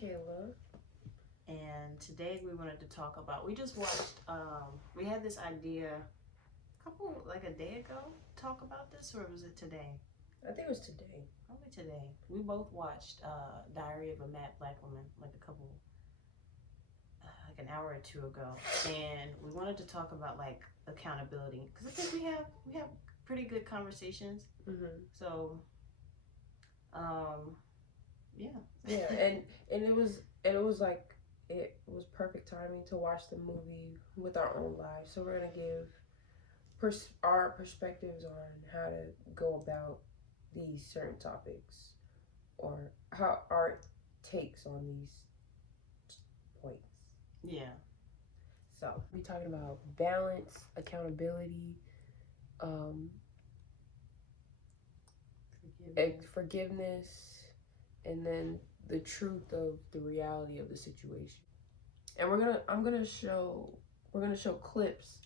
Kayla. And today we wanted to talk about, we just watched, we had this idea like a day ago, talk about this, or was it today? I think it was today. Probably today. We both watched Diary of a Mad Black Woman like like an hour or two ago, and we wanted to talk about like accountability because I think we have pretty good conversations. So, yeah, yeah, and it was like it was perfect timing to watch the movie with our own lives. So we're gonna give our perspectives on how to go about these certain topics, or how our takes on these points. Yeah. So we're talking about balance, accountability, forgiveness, and then the truth of the reality of the situation. And we're gonna show clips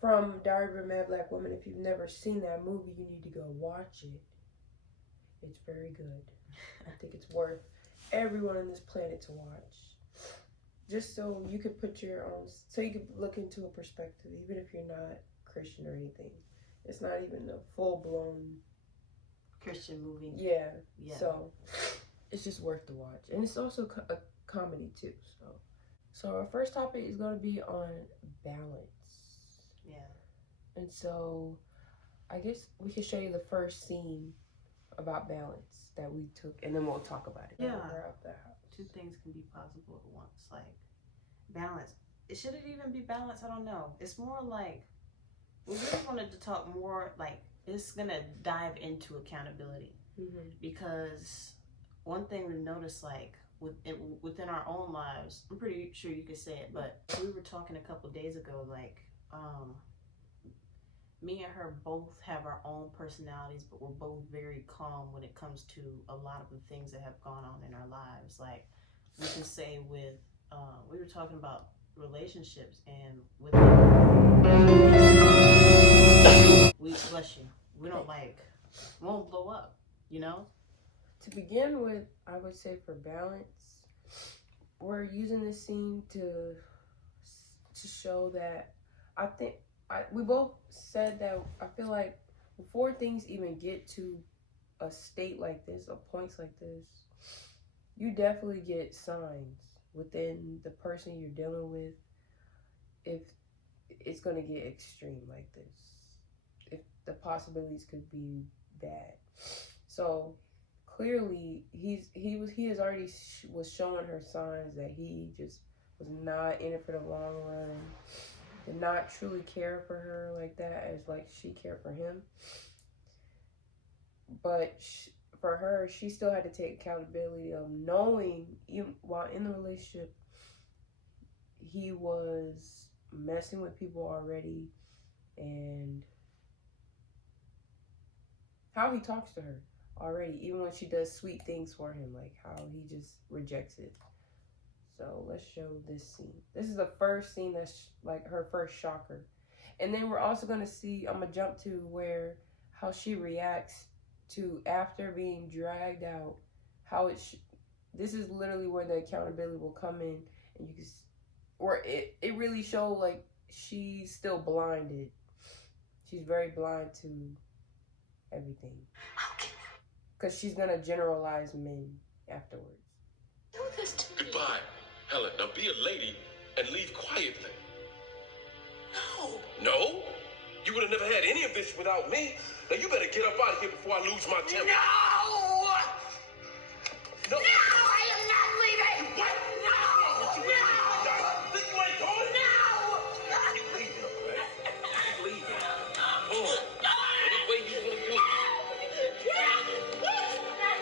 from Diary of a Mad Black Woman. If you've never seen that movie, you need to go watch it. It's very good. I think it's worth everyone on this planet to watch. Just so you could put your own, so you could look into a perspective, even if you're not Christian or anything. It's not even a full-blown Christian movie. Yeah. So it's just worth the watch. And it's also a comedy too. So our first topic is going to be on balance. Yeah. And so I guess we can show you the first scene about balance that we took, and then we'll talk about it. Yeah. Two things can be possible at once. Like balance. Should it even be balance? I don't know. It's more like we really wanted to talk more like it's gonna dive into accountability, because one thing we've noticed, like within our own lives, I'm pretty sure you could say it, but we were talking a couple days ago, like me and her both have our own personalities, but we're both very calm when it comes to a lot of the things that have gone on in our lives. Like we can say with we were talking about relationships, and with we bless you, we don't won't blow up, you know. To begin with, I would say for balance, we're using this scene to show that we both said that I feel like before things even get to a state like this, a point like this, you definitely get signs within the person you're dealing with if it's going to get extreme like this, if the possibilities could be bad. So clearly he has already was showing her signs that he just was not in it for the long run, did not truly care for her like that as like she cared for him. But for her, she still had to take accountability of knowing, even while in the relationship, he was messing with people already, and how he talks to her already, even when she does sweet things for him, like how he just rejects it. So let's show this scene. This is the first scene that's like her first shocker. And then we're also going to see, I'm going to jump to how she reacts to after being dragged out, how this is literally where the accountability will come in, and you can, or it really show like she's still blinded. She's very blind to everything. Because she's going to generalize men afterwards. Do this to me. Goodbye, Helen. Now be a lady and leave quietly. No. No? You would have never had any of this without me. Now you better get up out of here before I lose my temper. No! No! No, I am not leaving! What? No! No! You think you ain't going? No! You leaving, okay? You leaving. Oh. Any way you want to go.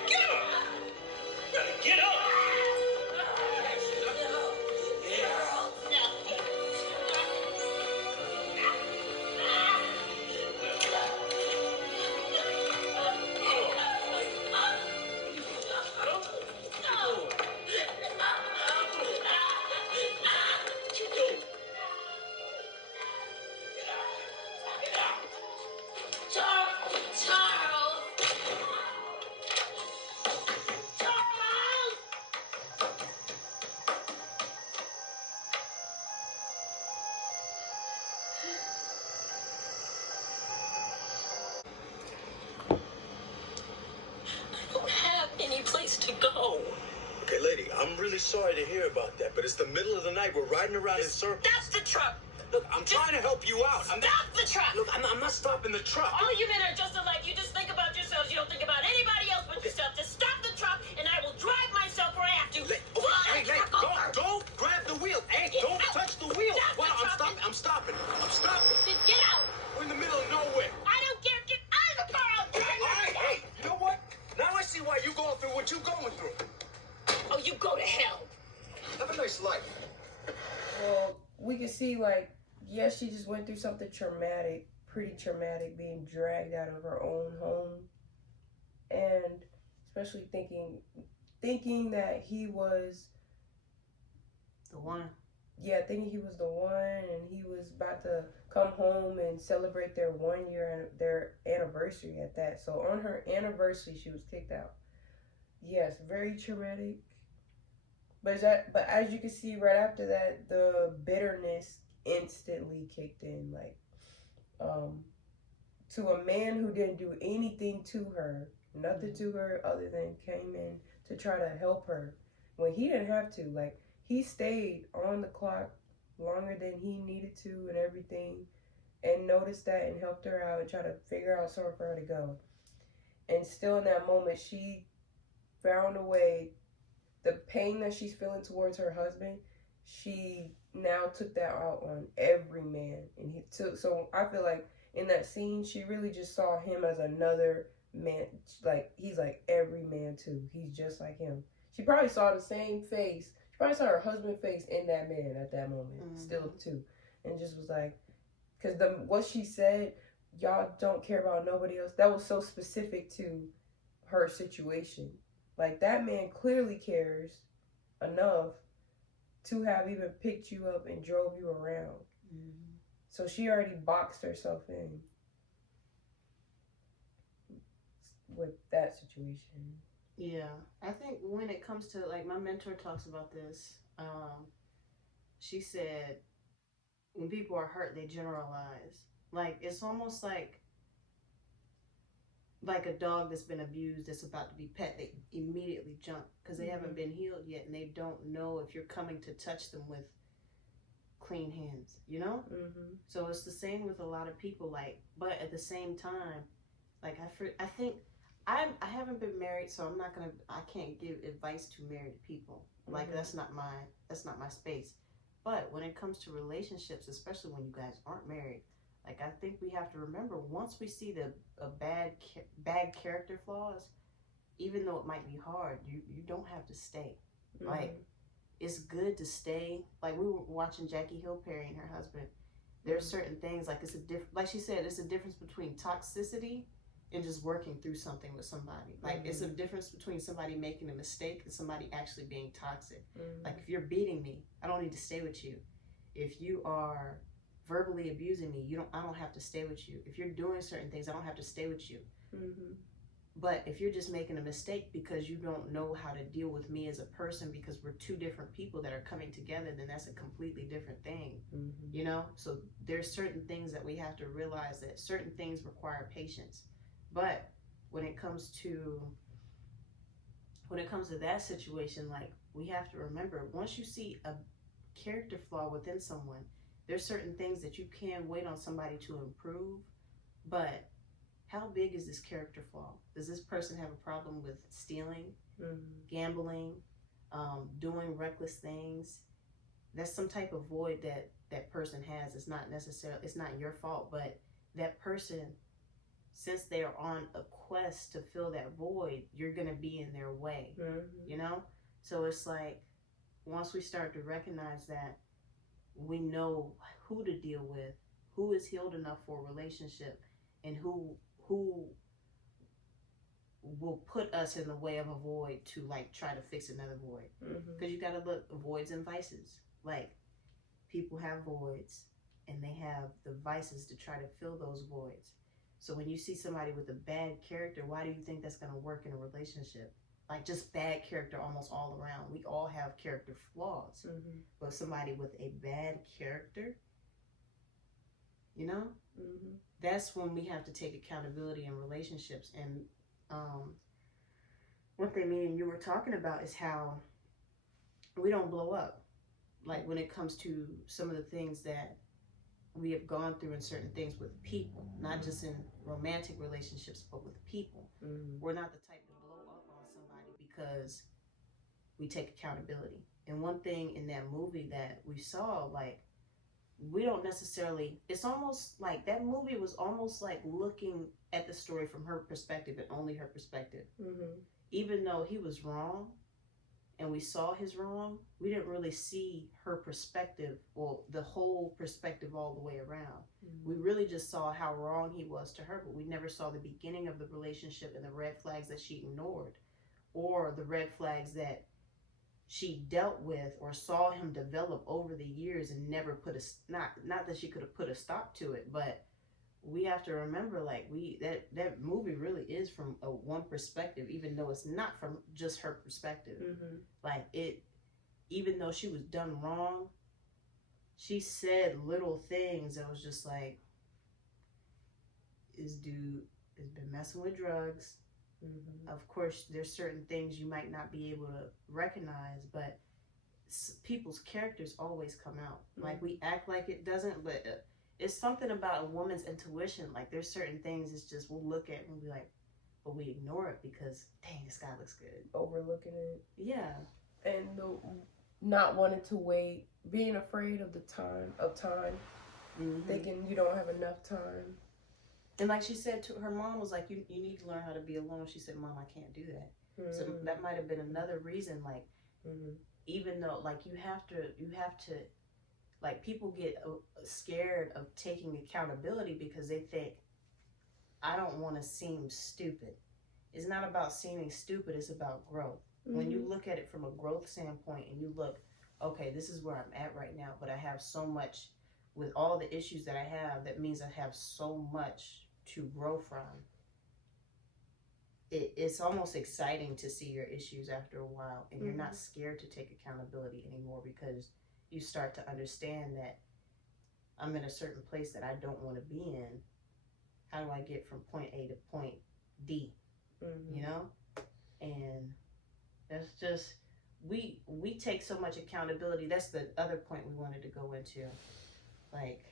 Get up! Better get up! Hey, I'm really sorry to hear about that, but it's the middle of the night. We're riding around in circles. Stop the truck! Look, I'm trying to help you out. Stop the truck! Look, I'm not stopping the truck. All you men are just alike. You just think about yourselves. You don't think about anybody else but yourself. Just stop the truck, and I will drive myself where I have to. Hey, don't grab the wheel. Hey, Get don't out. touch the wheel. Stop the Wow, truck. I'm stopping. Then get out! We're in the middle of nowhere. I don't care. Get out of the car. I'll drive myself. Hey, you know what? Now I see why you're going through what you're going through. Oh, you go to hell. Have a nice life. Well, we can see, like, yes, she just went through something traumatic, pretty traumatic, being dragged out of her own home. And especially thinking that he was The one. yeah, thinking he was the one, and he was about to come home and celebrate their 1 year, their anniversary at that. So on her anniversary, she was kicked out. Yes, very traumatic. But as you can see right after that, the bitterness instantly kicked in. Like, to a man who didn't do anything to her, nothing to her other than came in to try to help her when he didn't have to. Like, he stayed on the clock longer than he needed to and everything, and noticed that and helped her out and tried to figure out somewhere for her to go. And still in that moment, she found a way. The pain that she's feeling towards her husband, she now took that out on every man. And so I feel like in that scene, she really just saw him as another man. Like, he's like every man too. He's just like him. She probably saw the same face. She probably saw her husband's face in that man at that moment, still too. And just was like, because what she said, y'all don't care about nobody else, that was so specific to her situation. Like, that man clearly cares enough to have even picked you up and drove you around. Mm-hmm. So she already boxed herself in with that situation. Yeah, I think when it comes to, like, my mentor talks about this. She said when people are hurt, they generalize. Like, it's almost like a dog that's been abused that's about to be pet. They immediately jump because they haven't been healed yet, and they don't know if you're coming to touch them with clean hands, you know? Mm-hmm. So it's the same with a lot of people, like, but at the same time, like, I think I haven't been married, so I can't give advice to married people. Like, that's not my space. But when it comes to relationships, especially when you guys aren't married, like, I think we have to remember, once we see the bad character flaws, even though it might be hard, you don't have to stay. Mm-hmm. Like, it's good to stay. Like, we were watching Jackie Hill Perry and her husband. There's certain things, like, like she said, it's a difference between toxicity and just working through something with somebody. Like, it's a difference between somebody making a mistake and somebody actually being toxic. Like, if you're beating me, I don't need to stay with you. If you are verbally abusing me, I don't have to stay with you. If you're doing certain things, I don't have to stay with you. Mm-hmm. But if you're just making a mistake because you don't know how to deal with me as a person, because we're two different people that are coming together, then that's a completely different thing. Mm-hmm. You know? So there's certain things that we have to realize, that certain things require patience. But when it comes to that situation, like, we have to remember, once you see a character flaw within someone, there's certain things that you can wait on somebody to improve, but how big is this character flaw? Does this person have a problem with stealing, gambling, doing reckless things? That's some type of void that person has. It's not your fault, but that person, since they are on a quest to fill that void, you're going to be in their way, you know? So it's like, once we start to recognize that, we know who to deal with, who is healed enough for a relationship, and who will put us in the way of a void to, like, try to fix another void. Because you got to look, voids and vices. Like, people have voids and they have the vices to try to fill those voids. So when you see somebody with a bad character, why do you think that's going to work in a relationship? Like, just bad character almost all around. We all have character flaws. But somebody with a bad character, you know, that's when we have to take accountability in relationships. And one thing me and you were talking about is how we don't blow up. Like when it comes to some of the things that we have gone through in certain things with people, not just in romantic relationships, but with people. We're not the type to blow up on somebody because we take accountability. And one thing in that movie that we saw, like, we don't necessarily, it's almost like that movie was almost like looking at the story from her perspective and only her perspective. Even though he was wrong and we saw his wrong, we didn't really see her perspective, or the whole perspective all the way around. We really just saw how wrong he was to her, but we never saw the beginning of the relationship and the red flags that she ignored, or the red flags that she dealt with or saw him develop over the years and never put a, not that she could have put a stop to it, but we have to remember, like, that movie really is from a one perspective, even though it's not from just her perspective. Like, it, even though she was done wrong, she said little things that was just like, this dude has been messing with drugs. Of course, there's certain things you might not be able to recognize, but people's characters always come out. Like, we act like it doesn't, but it's something about a woman's intuition. Like, there's certain things, it's just, we'll look at and be like, but we ignore it because, dang, this guy looks good. Overlooking it. Yeah. And the not wanting to wait, being afraid of the time, thinking you don't have enough time. And like she said, to her mom was like, you need to learn how to be alone. She said, Mom, I can't do that. So that might have been another reason, like, even though, like, you have to, like, people get scared of taking accountability because they think, I don't want to seem stupid. It's not about seeming stupid, it's about growth. When you look at it from a growth standpoint and you look, okay, this is where I'm at right now, but I have so much, with all the issues that I have, that means I have so much to grow from. It's almost exciting to see your issues after a while, and you're not scared to take accountability anymore because you start to understand that I'm in a certain place that I don't want to be in. How do I get from point A to point D? You know? And that's just, we take so much accountability. That's the other point we wanted to go into. Like,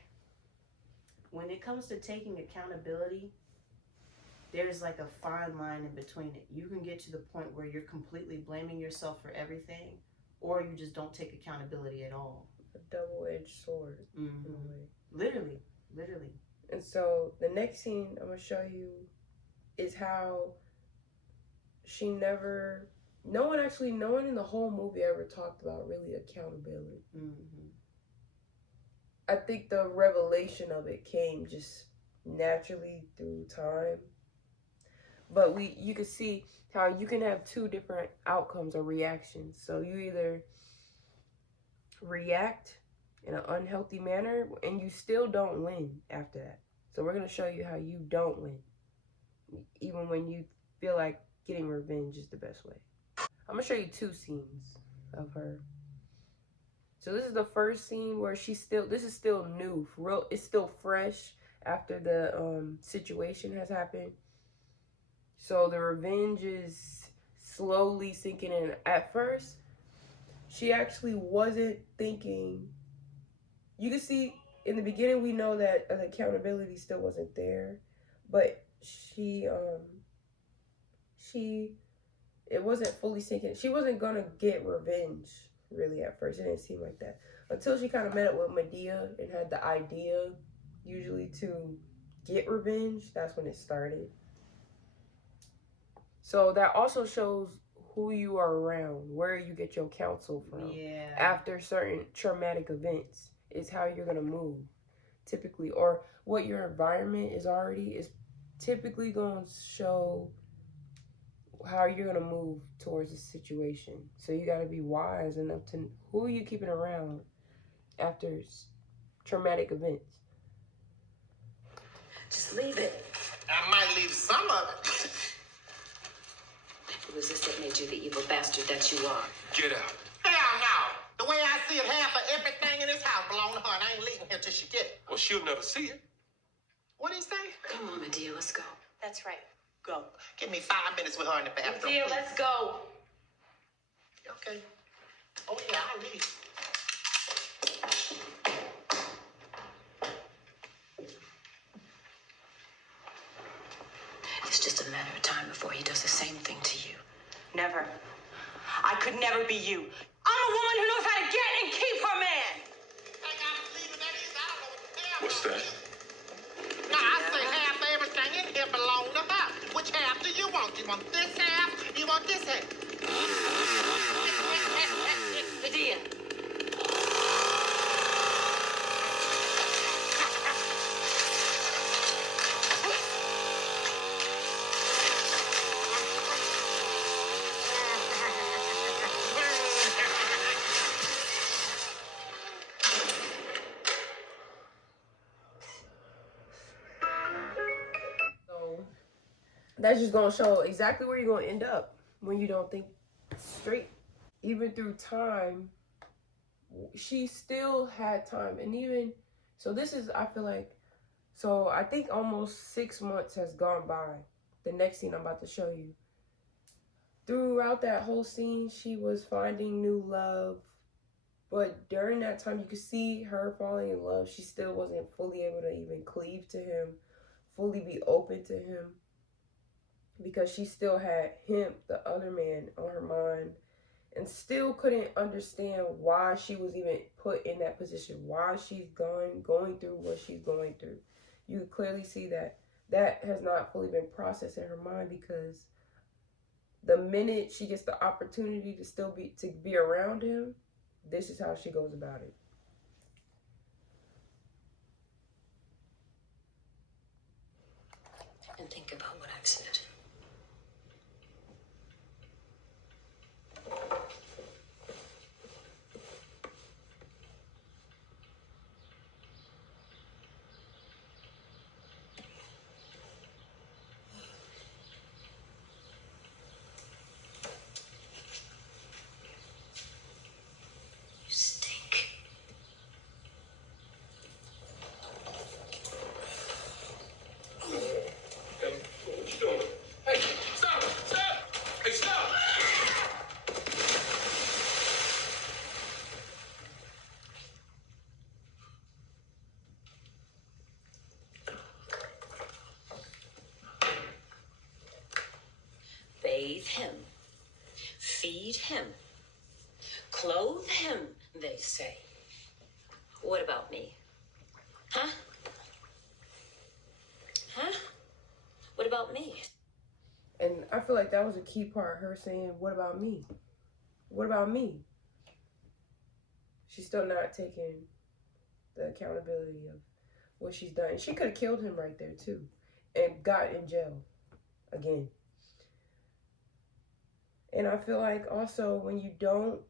when it comes to taking accountability, there's like a fine line in between it. You can get to the point where you're completely blaming yourself for everything, or you just don't take accountability at all. A double-edged sword. Literally. And so the next scene I'm going to show you is how no one in the whole movie ever talked about really accountability. I think the revelation of it came just naturally through time. But you can see how you can have two different outcomes or reactions. So you either react in an unhealthy manner and you still don't win after that. So we're going to show you how you don't win, even when you feel like getting revenge is the best way. I'm going to show you two scenes of her. So this is the first scene where this is still new. It's still fresh after the situation has happened. So the revenge is slowly sinking in. At first, she actually wasn't thinking. You can see in the beginning, we know that the accountability still wasn't there, but it wasn't fully sinking. She wasn't gonna get revenge really at first. It didn't seem like that until she kind of met up with Medea and had the idea, usually, to get revenge. That's when it started. So that also shows who you are around, where you get your counsel from. Yeah. After certain traumatic events is how you're going to move, typically. Or what your environment is typically going to show how you're going to move towards a situation. So you got to be wise enough to who are you keeping around after traumatic events. Just leave it. I might leave some of it. It was this that made you the evil bastard that you are. Get out. Hell no. The way I see it, half of everything in this house belong to her, and I ain't leaving here till she get it. Well, she'll never see it. What did he say? Come on, Medea, let's go. That's right. Go. Give me 5 minutes with her in the bathroom. Medea, let's go. Okay. Oh, yeah, don't need it. It's just a matter of time before he does the same thing to you. Never. I could never be you. I'm a woman who knows how to get and keep her man. I gotta believe it, that is, I don't know what the hell. What's that? Now, I say half of everything in here belong to her. Which half do you want? You want this half? You want this half? Medea. So that's just gonna show exactly where you're gonna end up when you don't think straight. Even through time, she still had time, and even so, this is, I feel like, so I think almost 6 months has gone by. The next scene I'm about to show you. Throughout that whole scene, she was finding new love, but during that time, you could see her falling in love. She still wasn't fully able to even cleave to him, fully be open to him, because she still had him, the other man, on her mind, and still couldn't understand why she was even put in that position, why she's going through what she's going through. You could clearly see that has not fully been processed in her mind, because the minute she gets the opportunity to be around him, this is how she goes about it. And think about what I've said. You stink. What you doing? Hey, stop! Stop! Hey, stop! Bathe him. Feed him. Clothe him, they say. What about me? Huh? Huh? What about me? And I feel like that was a key part, her saying, what about me? What about me? She's still not taking the accountability of what she's done. She could have killed him right there too, and got in jail again. And I feel like also when you don't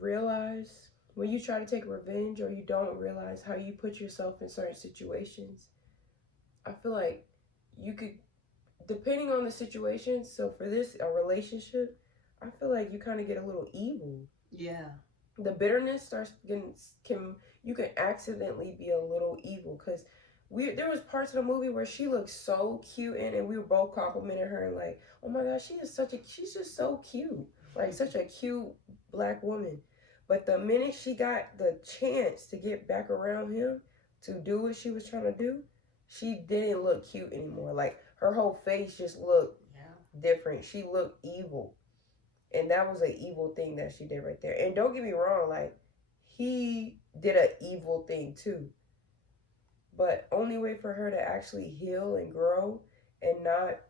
realize, when you try to take revenge, or you don't realize how you put yourself in certain situations, I feel like you could, depending on the situation, so for this, a relationship, I feel like you kind of get a little evil. Yeah. The bitterness starts getting, you can accidentally be a little evil, because there was parts of the movie where she looked so cute and we were both complimenting her and like, oh my gosh, she's just so cute, like such a cute black woman. But the minute she got the chance to get back around him to do what she was trying to do, she didn't look cute anymore. Like her whole face just looked different. She looked evil. And that was an evil thing that she did right there. And don't get me wrong, like, he did an evil thing too. But only way for her to actually heal and grow and not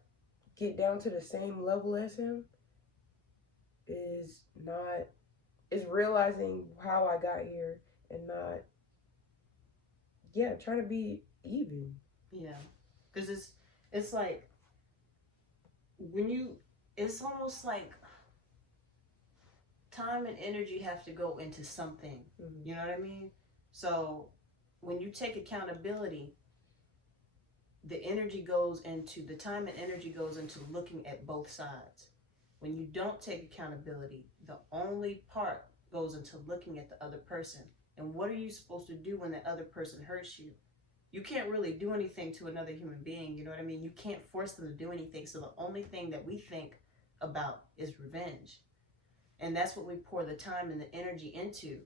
get down to the same level as him is realizing how I got here and not, trying to be even. Yeah. Because it's like, it's almost like time and energy have to go into something. Mm-hmm. You know what I mean? So when you take accountability, the time and energy goes into looking at both sides. When you don't take accountability, the only part goes into looking at the other person. And what are you supposed to do when that other person hurts you? You can't really do anything to another human being, you know what I mean? You can't force them to do anything. So the only thing that we think about is revenge. And that's what we pour the time and the energy into.